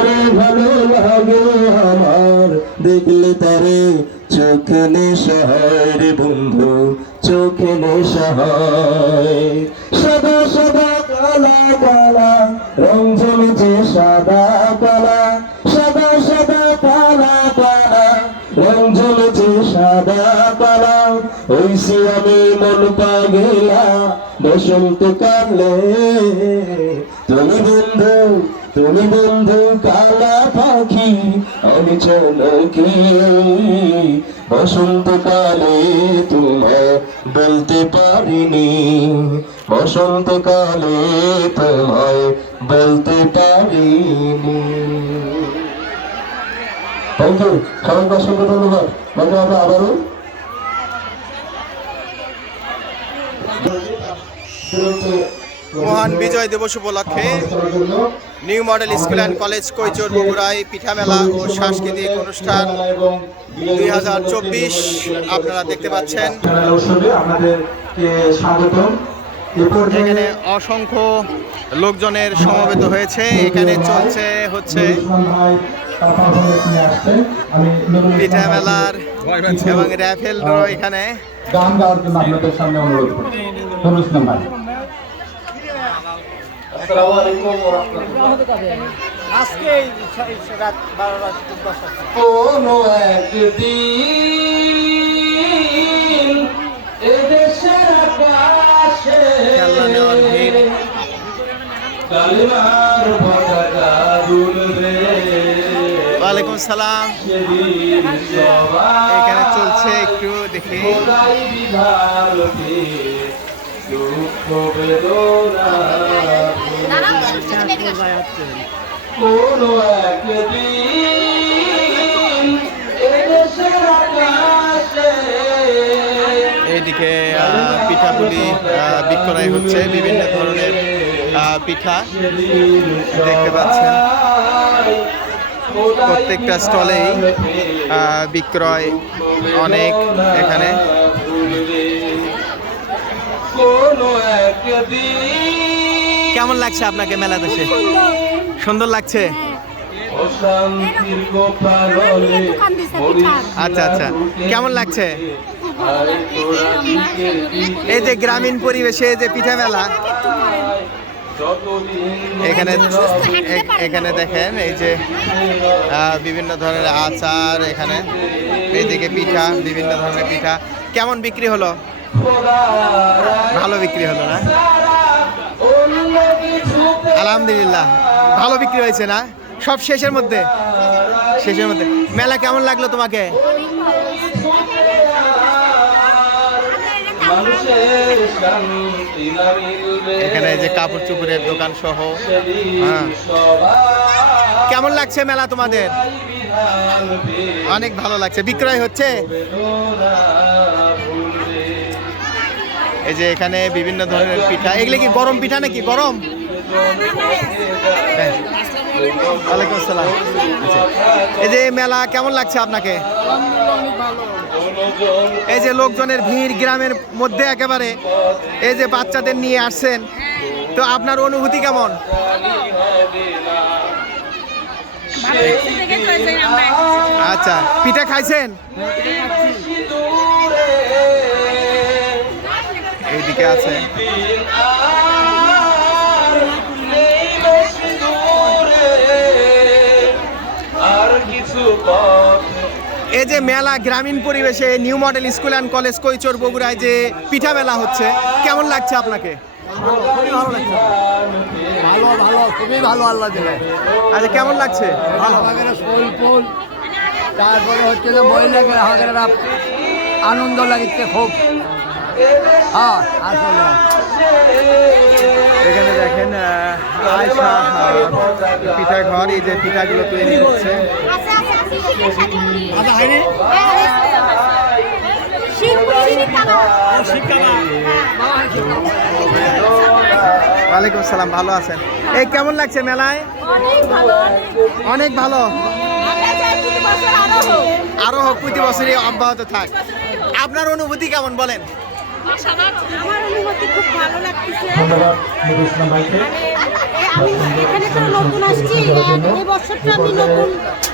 তারে ভালো লাগে আমার। দেখলে তারে চোখে নেশা হয় রে বন্ধু, চোখে নেশা হয়। সাদা সাদা কালা কালা, রং জমেছে সাদা কালা। সাদা সাদা কালা কালা, রং জমেছে সাদা কালা। হইছি আমি মন পাগেলা, বসন্ত কালে। তুমি বন্ধু তুমি বন্ধু কালা পাখি আমি চমকি। বসন্তকালে তোমায় বলতে পারিনি। বসন্তকালে তোমায় বলতে পারিনি। থ্যাংক ইউ সবাইকে অসংখ্য ধন্যবাদ। মানে আমরা আবারও মহান বিজয় দিবস উপলক্ষে new model school and college Koichor বগুড়ায় পিঠা মেলা ও সাংস্কৃতিক অনুষ্ঠান দুই হাজার চব্বিশ। আপনারা দেখতে পাচ্ছেন। এখানে অসংখ্য লোকজনের সমবেত হয়েছে। এখানে চলছে হচ্ছে পিঠা মেলার এবং র্যাফেল এখানে। গান গাওয়ার জন্য আপনাদের সামনে অনুরোধ করছি নুরুল ইসলাম ভাই আসসালামু আলাইকুম ওয়া রাহমাতুল্লাহ আজকে রাত বারোটা দশটা। কোনো একদিন এদেশের আকাশে খেলনা নেওয়ার ভিড়। কালিমার পতাকা দুলবে। ওয়ালাইকুম সালাম। এখানে চলছে একটু দেখি। কোনো একদিন এইদিকে পিঠাগুলি বিক্রয় হচ্ছে, বিভিন্ন ধরনের পিঠা দেখতে পাচ্ছেন। প্রত্যেকটা স্টলেই বিক্রয় অনেক এখানে। কোনো একদিন কেমন লাগছে আপনাকে মেলা দেশে? সুন্দর। লাগছে? পিঠার। আচ্ছা আচ্ছা। কেমন লাগছে? এই যে গ্রামীণ পরিবেশে যে পিঠা মেলা এখানে এখানে দেখেন এই যে বিভিন্ন ধরনের আচার এখানে এইদিকে পিঠা বিভিন্ন ধরনের পিঠা। কেমন বিক্রি হলো? ভালো বিক্রি হলো না? আলহামদুলিল্লাহ, ভালো বিক্রি হয়েছে না? সব শেষের মধ্যে? শেষের মধ্যে। মেলা কেমন লাগল তোমাকে? এখানে যে কাপড় চুপড়ের দোকান সহ হ্যাঁ। কেমন লাগছে মেলা তোমাদের? অনেক ভালো লাগছে। বিক্রয় হচ্ছে? এই যে এখানে বিভিন্ন ধরনের পিঠা। এগুলো কি গরম পিঠা নাকি? গরম? হ্যাঁ। ওয়ালাইকুম আসসালাম। আচ্ছা। এই যে মেলা কেমন লাগছে আপনাকে? এই যে লোকজনের ভিড় গ্রামের মধ্যে একেবারে। এই যে বাচ্চাদের নিয়ে আসছেন। তো আপনার অনুভূতি কেমন? আচ্ছা। পিঠা খাইছেন? এইদিকে আছে? এই যে মেলা গ্রামীণ পরিবেশে new model school and college Koichor বগুড়ায় যে পিঠা মেলা হচ্ছে, কেমন লাগছে আপনাকে? ভালো ভালো খুবই ভালো আল্লাহ দিলে আচ্ছা কেমন লাগছে? ভালো শোল পোল তারপরে হচ্ছে যে মহিলাকে আমাদের আনন্দ লাগিচ্ছে খুব। এখানে দেখেন পিঠা ঘর এই যে পিঠাগুলো তৈরি সাথী আচ্ছা, ওয়ালাইকুম আসসালাম ভালো আছেন? এই কেমন লাগছে মেলায়? অনেক ভালো। আরও হোক প্রতি বছরই অব্যাহত থাক। আপনার অনুভূতি কেমন বলেন? আমার অনুভূতি খুব ভালো লাগতেছে। ধন্যবাদ নুরুল ইসলাম ভাইকে এ আমি এখানে তো নতুন আসছি এই বছরটা আমি নতুন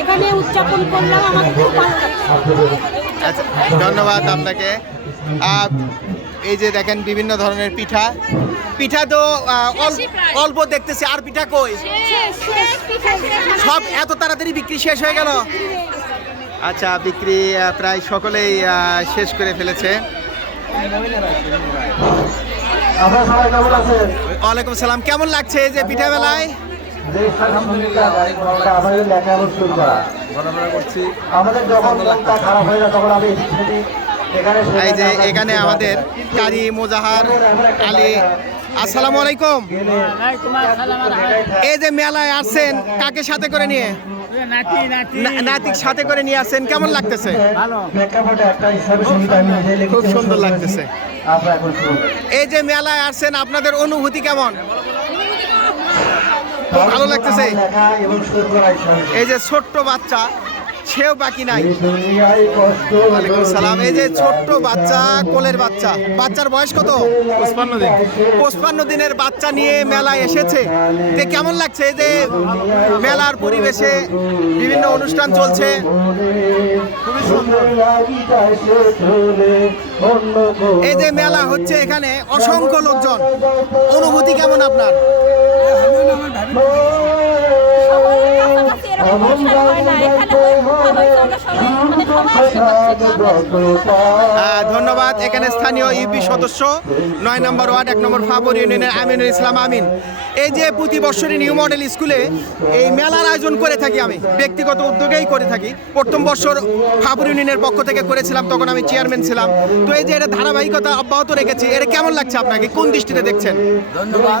এখানে উদযাপন করলাম আমার খুব ভালো লাগছে। আচ্ছা ধন্যবাদ আপনাকে। এই যে দেখেন বিভিন্ন ধরনের পিঠা। পিঠা তো অল্প দেখতেছি আর পিঠা কই। সব এত তাড়াতাড়ি বিক্রি শেষ হয়ে গেল? আচ্ছা বিক্রি প্রায় সকলেই শেষ করে ফেলেছে। ওয়ালাইকুম সালাম। কেমন লাগছে এই যে পিঠা বেলায়? হয়ে এই যে এখানে আমাদের কারি মোজাহার আলী। আসসালামু আলাইকুম। এই যে মেলায় আসছেন কাকে সাথে করে নিয়ে? নাতিক সাথে করে নিয়ে আসেন কেমন লাগতেছে? খুব সুন্দর লাগতেছে। এই যে মেলায় আসছেন আপনাদের অনুভূতি কেমন? ভালো লাগতেছে। এই যে ছোট্ট বাচ্চা। সেও বাকি নাই। ওয়ালাইকুম সালাম। এই যে ছোট্ট বাচ্চা কোলের বাচ্চা। বাচ্চার বয়স কত? পঁচপান্ন দিন। পঁচপান্ন দিনের বাচ্চা নিয়ে মেলায় এসেছে। যে কেমন লাগছে এই যে মেলার পরিবেশে? বিভিন্ন অনুষ্ঠান চলছে। খুবই সুন্দর। এই যে মেলা হচ্ছে এখানে অসংখ্য লোকজন। অনুভূতি কেমন আপনার? আমরা ধন্যবাদ। এখানে স্থানীয় ইউপি সদস্য, নয় নম্বর ওয়ার্ড, এক নম্বর ফাবর ইউনিয়নের আমিনুল ইসলাম আমিন। এই যে প্রতি বছরই নিউ মডেল স্কুলে এই মেলার আয়োজন করে থাকি আমি, ব্যক্তিগত উদ্যোগেই করে থাকি। প্রথম বছর ফাবর ইউনিয়নের পক্ষ থেকে করেছিলাম, তখন আমি চেয়ারম্যান ছিলাম। তো এই যে এটা ধারাবাহিকতা অব্যাহত রেখেছি, এটা কেমন লাগছে আপনাকে? কোন দৃষ্টিতে দেখছেন? ধন্যবাদ।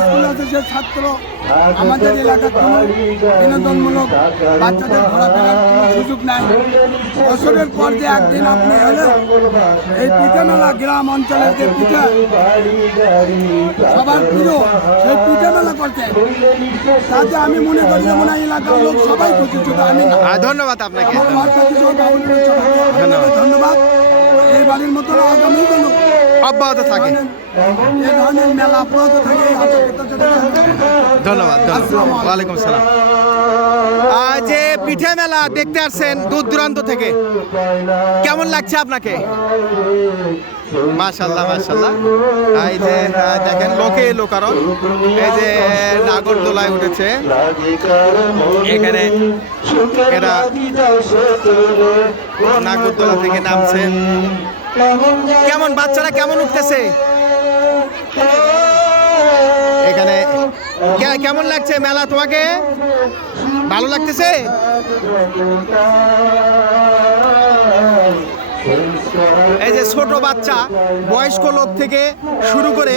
সে ছাত্র আমাদের এলাকার কোনো বিনোদনমূলক বাচ্চাদের ঘোরাফেরার কোনো সুযোগ নাই। বছরের পর যে একদিন আপনি হলেও এই পিঠা মেলা গ্রাম অঞ্চলের যে পিঠা সবার প্রিয় সেই পিঠা মেলা করছেন তাতে আমি মনে করি যেমন এই এলাকার লোক সবাই খুশি শুধু আমি ধন্যবাদ আপনাকে। ধন্যবাদ। এই বাড়ির মতো আগামী অব্যাহত থাকে। ধন্যবাদ ওয়ালাইকুম সালাম। যে পিঠে মেলা দেখতে আসছেন দূর দূরান্ত থেকে, কেমন লাগছে আপনাকে? মাশাল্লাহ মাশাল্লাহ এই যে দেখেন লোকে লোকারণ। এই যে, নাগরদোলায় উঠেছে। এখানে এরা নাগরদোলা থেকে নামছে। কেমন বাচ্চারা কেমন উঠতেছে? এখানে কেমন লাগছে মেলা তোমাকে? ভালো লাগতেছে? এই যে ছোট বাচ্চা, বয়স্ক লোক থেকে শুরু করে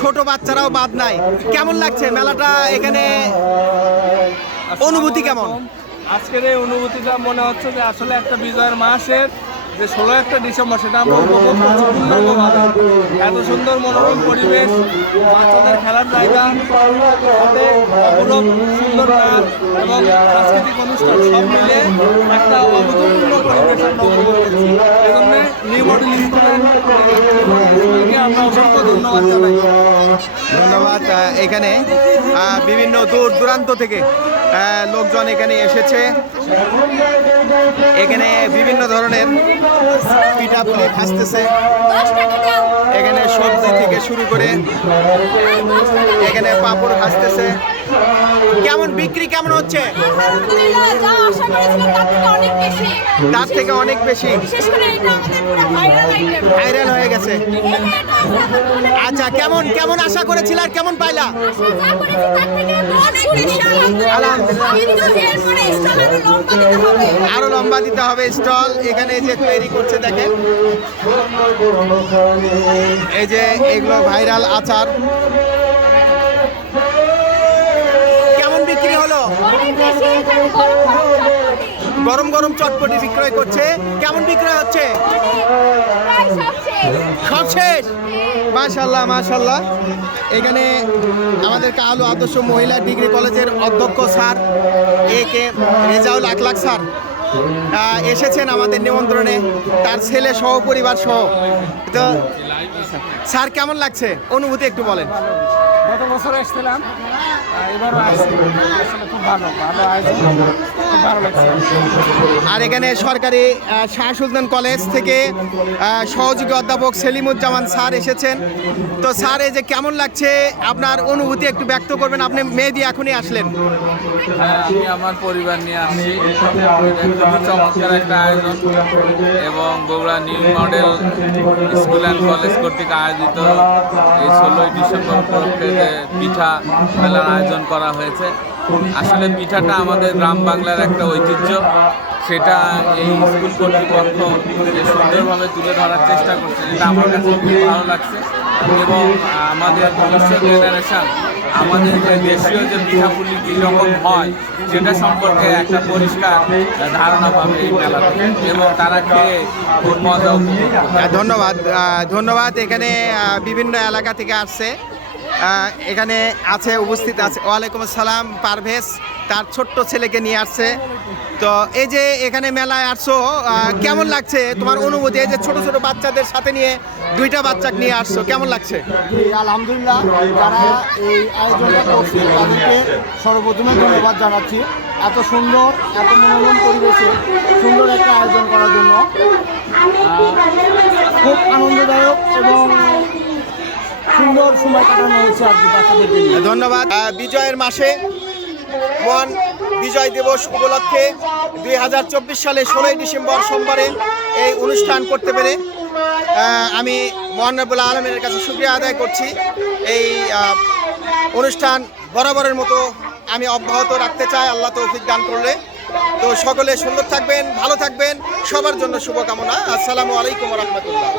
ছোট বাচ্চারাও বাদ নাই। কেমন লাগছে মেলাটা এখানে? অনুভূতি কেমন? আজকের এই অনুভূতিটা মনে হচ্ছে যে আসলে একটা বিজয়ের মাসের যে ষোলো একটা ডিসেম্বর, সেটা আমরা উপভোগ করছি পূর্ণাঙ্গভাবে। এত সুন্দর মনোরম পরিবেশ, বাচ্চাদের খেলার জায়গা সাথে অপরূপ সুন্দর নাচ এবং সাংস্কৃতিক অনুষ্ঠান, সব মিলে একটা অভূতপূর্ণ পরিবেশ আমরা উপভোগ করছি। এজন্য নিউ মডেল ধন্যবাদ এখানে বিভিন্ন দূর দূরান্ত থেকে লোকজন এখানে এসেছে। এখানে বিভিন্ন ধরনের পিঠা পুলি দাও এখানে সবজি থেকে শুরু করে, এখানে পাপড় ভাসতেছে। কেমন বিক্রি কেমন হচ্ছে? তার থেকে অনেক বেশি। ভাইরাল হয়ে গেছে। আচ্ছা কেমন কেমন আশা করেছিল আর কেমন পাইলা? আরও লম্বা দিতে হবে। স্টল এখানে যে তৈরি করছে দেখেন। এই যে এগুলো ভাইরাল আচার। গরম গরম চটপটি। বিক্রয় করছে। কেমন বিক্রয় হচ্ছে? সব শেষ। মাশাল্লাহ মাশাল্লাহ এখানে আমাদের কালু আদর্শ মহিলা ডিগ্রি কলেজের অধ্যক্ষ sir, A K Rezaul Aklak sir এসেছেন আমাদের নিমন্ত্রণে। তার ছেলে সহ পরিবার সহ। তো, স্যার কেমন লাগছে? অনুভূতি একটু বলেন। গত বছর এসেছিলাম এবারও আসছি। খুব ভালো ভালো আয়োজন আর এখানে সরকারি শাহ সুলতান কলেজ থেকে সহযোগী অধ্যাপক সেলিমুজ্জামান স্যার এসেছেন। তো স্যার এই যে কেমন লাগছে আপনার অনুভূতি একটু ব্যক্ত করবেন? আপনি মেহেদি এখনই আসলেন। হ্যাঁ, আমি আমার পরিবার নিয়ে আসছি। চমৎকার একটা আয়োজন এবং Bogura new model school and college কর্তৃক আয়োজিত এই ষোলোই ডিসেম্বর উপলক্ষে পিঠা মেলার আয়োজন করা হয়েছে। আসলে পিঠাটা আমাদের গ্রাম বাংলার একটা ঐতিহ্য। সেটা এই স্কুল কর্তৃপক্ষ সুন্দরভাবে তুলে ধরার চেষ্টা করছে, যেটা আমার কাছে খুব ভালো লাগছে। এবং আমাদের ভবিষ্যৎ জেনারেশন আমাদের যে দেশীয় যে পিঠাপুলি কীরকম হয়, সেটা সম্পর্কে একটা পরিষ্কার ধারণা পাবে এই মেলাতে। এবং তারা খেয়ে খুব মজা ধন্যবাদ ধন্যবাদ। এখানে বিভিন্ন এলাকা থেকে আসছে। এখানে আছে, উপস্থিত আছে। ওয়ালাইকুম আসসালাম, পারভেজ, তার ছোট্ট ছেলেকে নিয়ে আসছে। তো এই যে এখানে মেলায় আসছো কেমন লাগছে তোমার অনুভূতি? এই যে ছোট ছোট বাচ্চাদের সাথে নিয়ে দুইটা বাচ্চাকে নিয়ে আসছো, কেমন লাগছে? আলহামদুলিল্লাহ যারা এই আয়োজনটা করছে। তাদেরকে সর্বপ্রথমে ধন্যবাদ জানাচ্ছি। এত সুন্দর, এত মনোরম পরিবেশে সুন্দর একটা আয়োজন করার জন্য। খুব আনন্দদায়ক এবং সুন্দর সময় কাটানো হয়েছে আর কি বাচ্চাদেরকে নিয়ে ধন্যবাদ। বিজয়ের মাসে মহান বিজয় দিবস উপলক্ষে দুই হাজার চব্বিশ সালে ষোলোই ডিসেম্বর সোমবারে এই অনুষ্ঠান করতে পেরে আমি মহানবুল আলমের কাছে সুক্রিয়া আদায় করছি। এই অনুষ্ঠান বরাবরের মতো আমি অব্যাহত রাখতে চাই। আল্লাহ তৌফিক দান করলে। তো সকলে সুন্দর থাকবেন, ভালো থাকবেন। সবার জন্য শুভকামনা। আসসালামু আলাইকুম রহমতুল্লাহ।